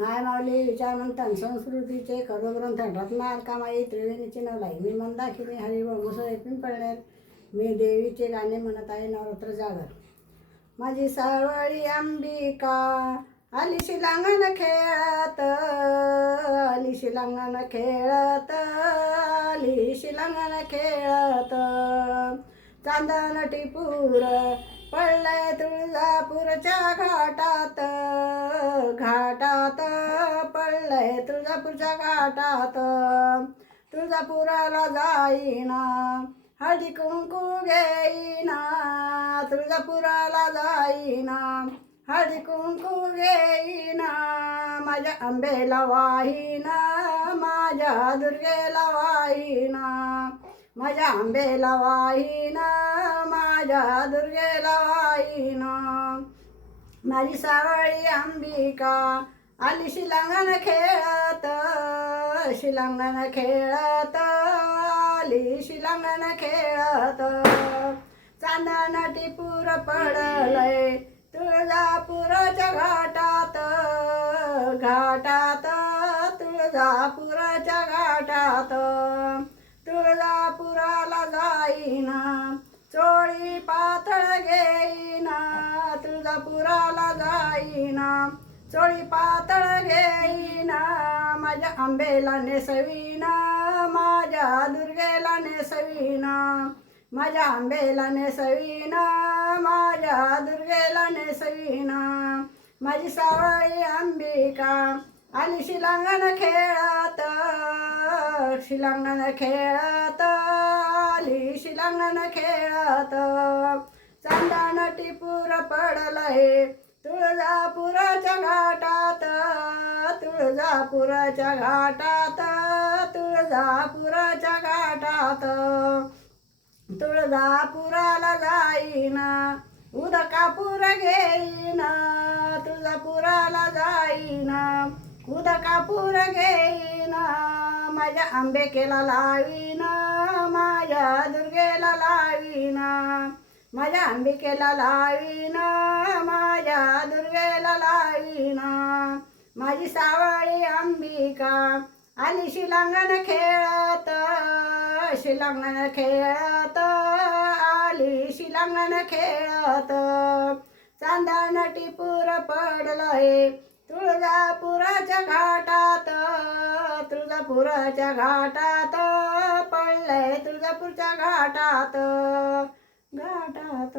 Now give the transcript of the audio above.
मायमाऊली विचारमंथन संस्कृतीचे खरोग्रंथ रत्नार कामाई त्रिवेणीची नवलाई मी मंदाकिनी हरिव मुसळे पिंपळनेर मी देवीचे गाणे म्हणत आहे नवरात्र जागर. माझी सावळी अंबिका आली शिलांगण खेळत, आली शिलांगण खेळत, आली शिलांगण खेळत. चांदण टिपूर पडलंय तुळजापूरच्या घाटात, घाटात पडलंय तुळजापूरच्या घाटात. तुळजापुराला जाईना हळदी कुंकू घेईना, तुळजापुराला जाईना हळदी कुंकू घेईना. माझ्या आंबेला वाहीना, माझ्या दुर्गेला वाहीना, माझ्या आंबेला वाहीना, माझ्या दुर्गेला वाहीना. माझी सावळी अंबिका आली शिलांगण खेळत, शिलांगण खेळत, आली शिलांगण खेळत. चांदण टिपूर पडलंय तुळजापुराच्या घाटात, घाटात तुळजापुराच्या घाटात. तुळजापुराला जाईना चोळी पातळ घेईना, तुळजापुराला जाईना चोळी पातळ घेईना. माझ्या आंबेला नेसवीना, माझ्या दुर्गेला नेसवीना, माझ्या आंबेला नेसवीना, माझ्या दुर्गेला नेसवीना. माझी सावळी अंबिका आली शिलांगण खेळत, शिलांगण खेळत, आली शिलांगण खेळत. चांदण टिपूर पडलंय तुळजापुराच्या घाटात, तुळजापुराच्या घाटात, तुळजापुराच्या घाटात. तुळजापुराला जाईना उदकापूर घेईना, तुळजापुराला जाईना उदकापूर घेईना. माझ्या आंबेकेला लावीना, माझ्या दुर्गेला लावीना, माझ्या अंबिकेला लावीना, माझ्या दुर्गेला लावीना. माझी सावळी अंबिका आली शिलांगण खेळत, शिलांगण खेळत, आली शिलांगण खेळत. चांदण टिपूर पडलंय तुळजापुराच्या घाटात, तुळजापुराच्या घाटात पडलंय तुळजापूरच्या घाटात, घाटात.